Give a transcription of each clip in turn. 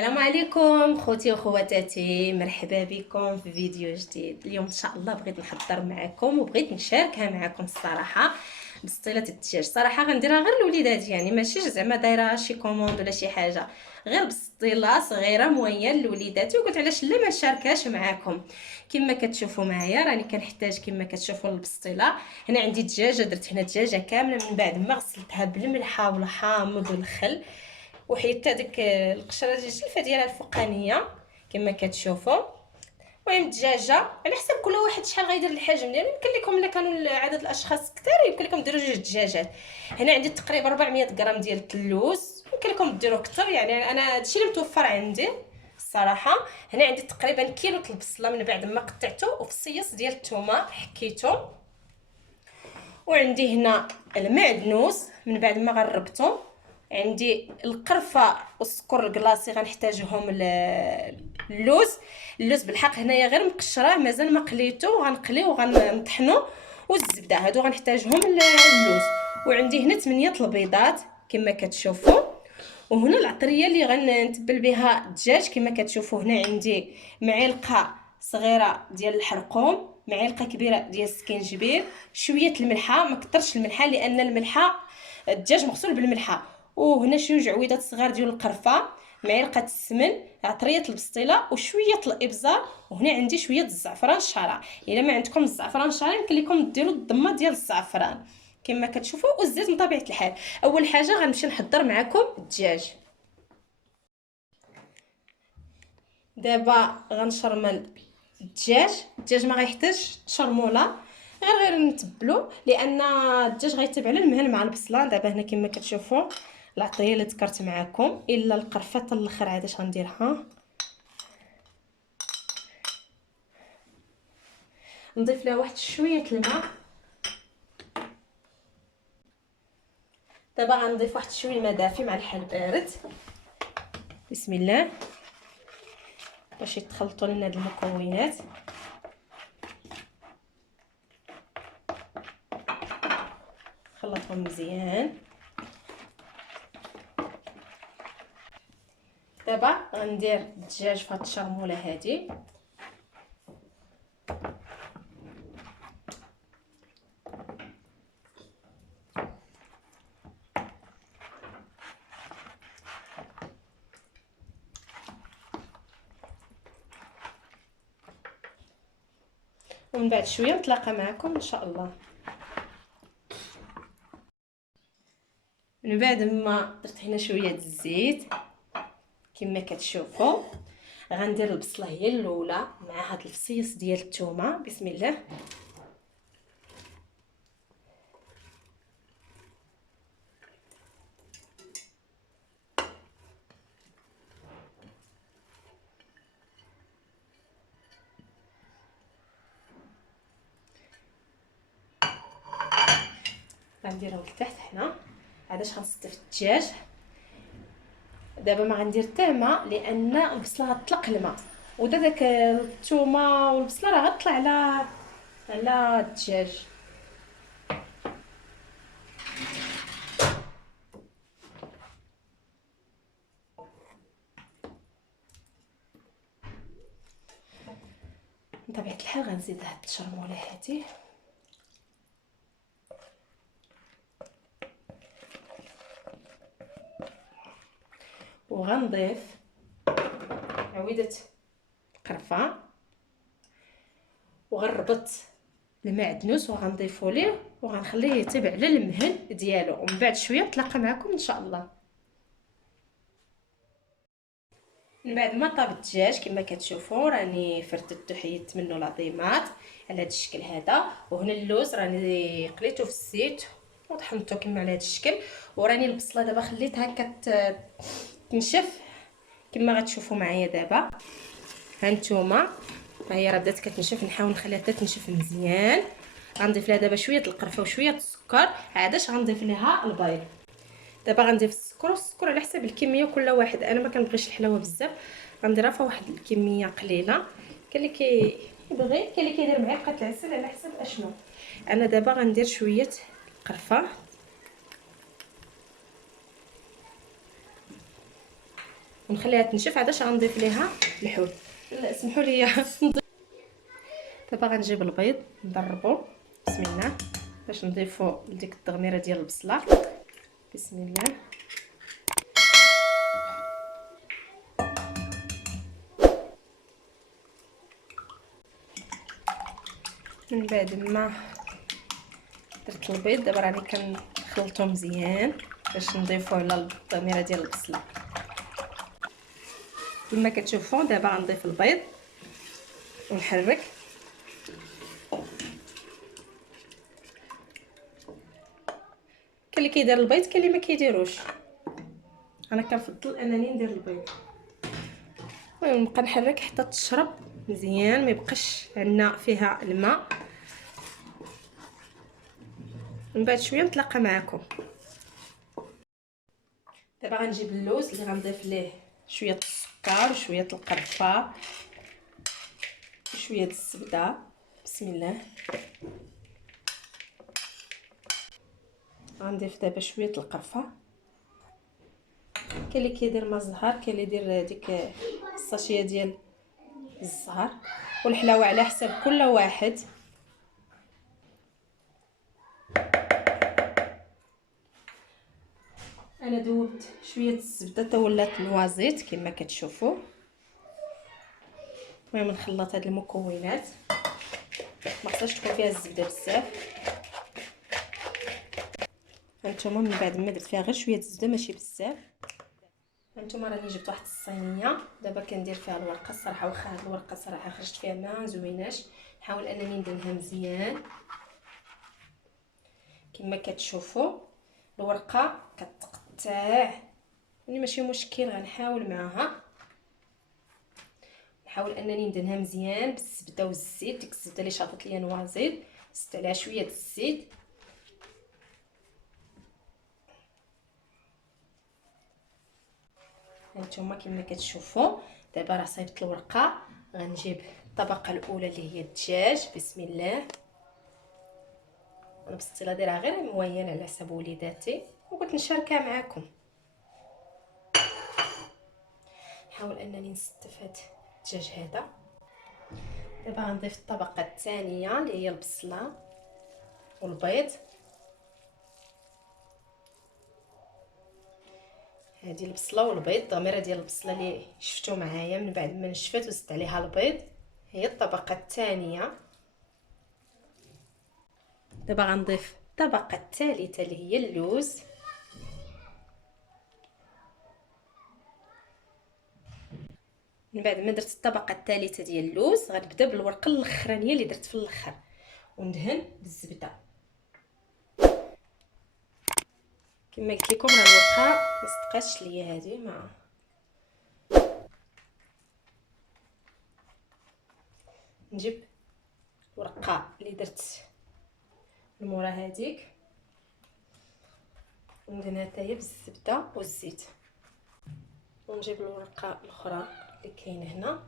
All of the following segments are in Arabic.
السلام عليكم خوتي وخواتاتي، مرحبا بكم في فيديو جديد. اليوم ان شاء الله بغيت نحضر معكم وبغيت نشاركها معكم الصراحه بسطيله الدجاج. صراحه غنديرها غير لوليدات، يعني ماشي زعما دايره شي كوموند ولا شي حاجه، غير بسطيله صغيره موين لوليداتي، وقلت علاش لا ما نشاركهاش معكم. كما كتشوفوا معايا راني كنحتاج كما كتشوفوا البسطيله. هنا عندي دجاجه، درت هنا دجاجه كامله من بعد ما غسلتها بالملحه والحامض والخل، وحيدت هذيك القشره ديال الجلفه ديالها الفوقانيه كما كتشوفوا. المهم الدجاجه على حسب كل واحد شحال غيدير الحجم ديالو. يمكن لكم الا كانوا عدد الاشخاص كثار يمكن لكم ديروا جوج دجاجات. هنا عندي تقريبا 400 غرام ديال اللوز، يمكن لكم ديروا اكثر، يعني انا هادشي اللي متوفر عندي الصراحه. هنا عندي تقريبا كيلو البصله من بعد ما قطعته، وفصيص ديال الثومه حكيته، وعندي هنا المعدنوس من بعد ما غربته، عندي القرفه والسكر الكلاصي غنحتاجهم. اللوز بالحق هنايا غير مقشره مازال ما قليته، وغنقليه وغنطحنو، والزبده هادو غنحتاجهم اللوز. وعندي هنا 8 البيضات كما كتشوفوا. وهنا العطريه اللي غنتبل بها الدجاج كما كتشوفوا. هنا عندي معلقه صغيره ديال الحرقوم، معلقه كبيره ديال السكينجبير، شويه الملحه، ما كثرش الملحه لان الملحه الدجاج مغسول بالملحه. وهنا شويه عويضات صغار ديال القرفه، معلقه السمن، عطريه البسطيله، وشويه الابزار. وهنا عندي شويه الزعفران الشرع. الا ما عندكم الزعفران الشرع يمكن لكم ديروا الضمه ديال الزعفران كما كتشوفوا، والزيت من طبيعه الحال. اول حاجه غنمشي نحضر معكم الدجاج. دابا غنشرمل الدجاج ما غيحتاجش شرموله، غير نتبلو لان الدجاج غيتبع على المهل مع البصله. دابا هنا كما كتشوفوا العطريه اللي ذكرت معكم، الا القرفه حتى الاخر عاد اش غنديرها. نضيف لها واحد شويه الماء. دابا غنضيف واحد شويه الماء دافي مع الحل بارد. بسم الله، باش يتخلطوا لنا هاد المكونات. خلطهم مزيان. دابا غندير الدجاج في هاد الشرموله هادي، ومن بعد شويه نتلاقى معكم ان شاء الله. من بعد ما درت هنا شويه الزيت كما كتشوفوا، غندير البصله هي الاولى مع هاد الفصيص ديال الثومه. بسم الله. غنديرهم لتحت هنا عاداش غنستف الدجاج. دابا ما غندير حتى ماء لان البصله غتطلق الماء، داك الثومه والبصله راه غتطلع على الدجاج. بطبيعه الحال غنزيد هاد الشرموله هادي، وغنضيف عويده قرفه، وغنربط المعدنوس وغنضيفو ليه، وغنخليه يطيب على المهل ديالو، ومن بعد شويه نتلاقى معكم ان شاء الله. من بعد ما طاب الدجاج كما كتشوفوا راني فرتته، حيدت منه العظيمات على هذا الشكل هذا. وهنا اللوز راني قليته في الزيت وطحنته كما على هذا الشكل. وراني البصله دابا خليتها تنشف كما غتشوفوا معايا. دابا هانتوما ها هي راه بدات كتنشف، نحاول نخليها حتى تنشف مزيان. غنضيف لها دابا شويه القرفه وشويه السكر، عاداش غنضيف لها البيض. دابا غنضيف السكر على حسب الكميه كل واحد. انا ما كنبغيش الحلاوه بزاف، غنديرها في واحد الكميه قليله. كاين اللي كيبغي، كاين اللي كيدير معلقه العسل، على حسب اشنو. انا دابا غندير شويه القرفه ونخليها تنشف. عادش غنضيف ليها الحول. لا اسمحوا لي. دابا غنجيب البيض نضربو بسم الله باش نضيفو لديك التغميره ديال البصله. بسم الله. من بعد ما درت البيض دابا راني كنخلطو مزيان باش نضيفوه على التغميره ديال البصله. كما كتشوفوا دابا غنضيف البيض ونحرك. كاين اللي كيدير البيض كاين اللي ما كيديروش. انا كنفضل انني ندير البيض. المهم نبقى نحرك حتى تشرب مزيان ما يبقاش عندنا فيها الماء. من بعد شويه نتلاقى معكم. دابا غنجيب اللوز اللي غنضيف ليه شويه السكر وشويه القرفه وشويه الزبده. بسم الله. غنضيف دابا شويه القرفه. كاين اللي كيدير ما الزهر كاين اللي يدير ديك الساشيه ديال الزهر والحلاوه على حساب كل واحد. انا ذوبت شويه الزبده حتى ولات نوازيت كما كتشوفوا. المهم نخلط هاد المكونات ما خصهاش تكون فيها الزبده بزاف. هانتوما من بعد ما درت فيها غير شويه الزبده ماشي بزاف. هانتوما راني جبت واحد الصينيه دابا كندير فيها الورقه. الصراحه واخا هاد الورقه صراحه خرجت فيها ما زويناش. نحاول انني ندهنها مزيان كما كتشوفوا. الورقه كتقطع يعني ماشي مشكل. غنحاول معاها نحاول انني ندهنها مزيان بالزبده والزيت. ديك الزبده اللي شاطت ليا نوازيل زدت عليها شويه الزيت. هانتوما كما كتشوفوا دابا راه صايبت الورقه. غنجيب الطبقه الاولى اللي هي الدجاج. بسم الله. انا بصيت دايرها غير موين على حساب وليداتي وقلت نشاركها معكم. نحاول انني نستف هاد الدجاج هذا. دابا غنضيف الطبقه الثانيه اللي هي البصله والبيض. هذه البصله والبيض الضميره ديال البصله اللي شفتوا معايا من بعد ما نشفت وزدت عليها البيض هي الطبقه الثانيه. دابا غنضيف الطبقه الثالثه اللي هي اللوز. من بعد ما درت الطبقه الثالثه ديال اللوز غنبدا بالورقه الاخرانيه اللي درت في الاخر وندهن بالزبده. كما قلت لكم راه الورقه ما صدقاتش ليا هذه ما نجيب الورقه اللي درت المورا هذيك وندهنها حتى هي بالزبده والزيت. ونجيب الورقه الاخرى اللي كاينه هنا.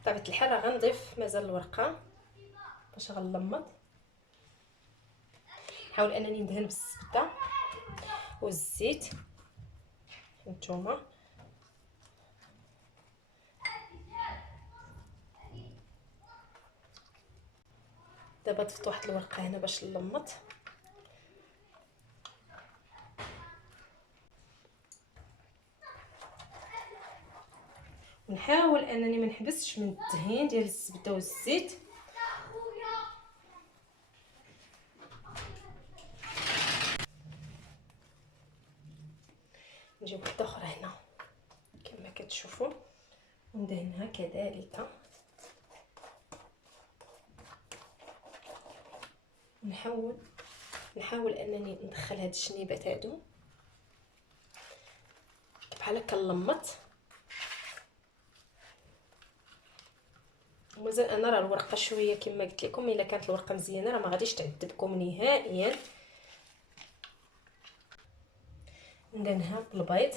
بطبيعه الحال راه غنضيف مازال الورقه باش غنلمط. نحاول انني ندهن بالزبده والزيت. هانتوما دابا ضفت واحد الورقه هنا باش نلمط. ونحاول انني ما نحبسش من الدهين ديال الزبده والزيت. نجيب وحده اخرى هنا كما كتشوفوا وندهنها كذلك. نحاول انني ندخل هاد الشنيبات هادو بحال هكا نلمط. ومازال انا راه الورقه شويه كما قلت لكم الا كانت الورقه مزيانه راه ما غاديش تعذبكم نهائيا. ندهنها بالبيض.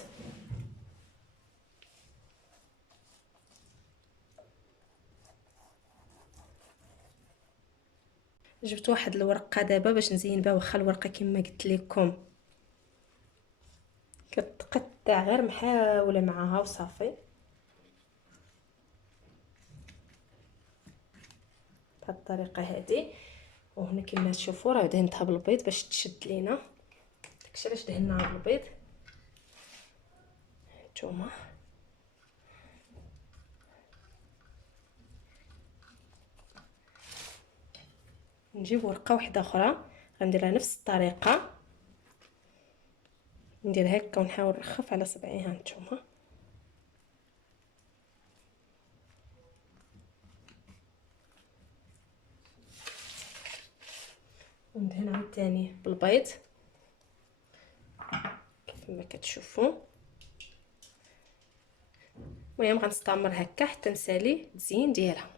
جبت واحد الورقه دابا باش نزين بها واخا الورقه كما قلت لكم كتقطع غير محاوله معاها وصافي بهذه الطريقه هذه. وهنا كما تشوفوا راه دهنتها بالبيض باش تشد لينا، داكشي علاش دهناها بالبيض. نتوما نجيب ورقه واحده اخرى غنديرها نفس الطريقه، ندير هكا ونحاول نرخف على صبعي. ها نتوما وندهن عاوتاني بالبيض كيف ما كتشوفوا. المهم غنستمر هكا حتى نسالي التزيين ديالها.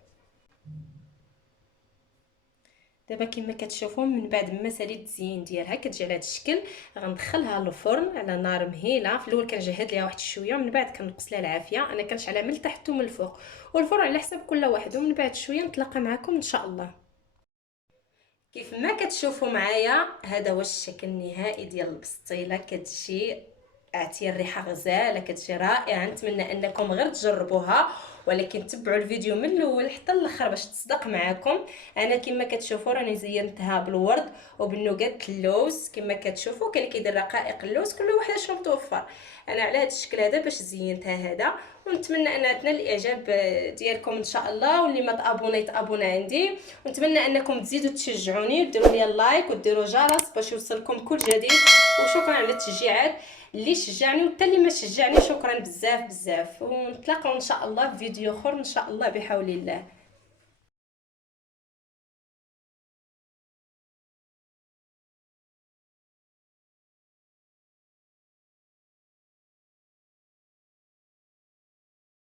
دابا كما كتشوفوا من بعد ما ساليت التزيين ديالها كتجي على هذا الشكل، غندخلها للفرن على نار مهيله. في الاول كنجهد ليها واحد شويه ومن بعد كنقص لها العافيه. انا كنشعلها من التحت ومن الفوق، والفرن على حسب كل واحد. ومن بعد شويه نتلاقى معكم ان شاء الله. كيف ما كتشوفوا معايا هذا هو الشكل النهائي ديال البسطيله. كتجي عطيه الريحه غزاله، كتجي رائعه. نتمنى انكم غير تجربوها، ولكن تبعوا الفيديو من الاول حتى الاخر باش تصدق معكم. انا كما كتشوفوا راني زينتها بالورد وبالنوغات اللوز. كما كتشوفوا كاين اللي كيدير رقائق اللوز، كل واحد شنو متوفر. انا على هذا الشكل هذا باش زينتها هذا، ونتمنى انها تنال الاعجاب ديالكم ان شاء الله. واللي ما تابوني تابونا عندي، ونتمنى انكم تزيدوا تشجعوني وديروا لي اللايك وديروا جرس باش يوصلكم كل جديد. وشكرا على التشجيعات اللي شجعني وحتى اللي ما شجعني، شكرا بزاف بزاف. ونتلاقاو ان شاء الله في فيديو اخر ان شاء الله بحول الله.